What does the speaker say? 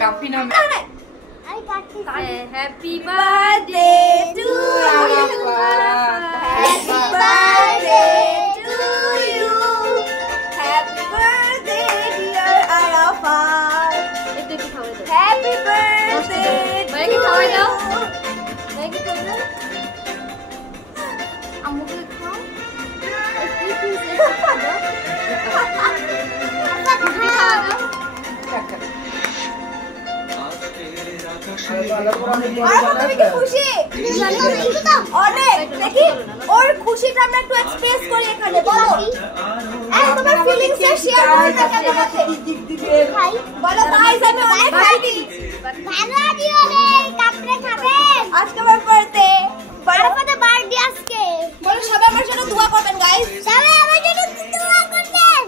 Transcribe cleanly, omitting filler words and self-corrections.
কাপি না Happy birthday to you. Happy birthday to you. Happy birthday dear Arafat. Happy birthday. Baik খাওয়াই দাও। baik খাওয়াই দাও। আম্মুকে খাও। একটু খাওয়া দাও। খুশিটা আমরা একটু এক্সপ্রেস করি এখানে বলো তোমার ফিলিংসটা শেয়ার করো কেমন আছে বলো গাইস আমি অনেক হ্যাপি ভালো আছি অনেক কাপড়ে খাবেন আজকে আমার বার্থডে বারোটা বার্থডে আজকে বলো সবাই আমার জন্য দোয়া করবেন গাইস সবাই আমার জন্য দোয়া করবেন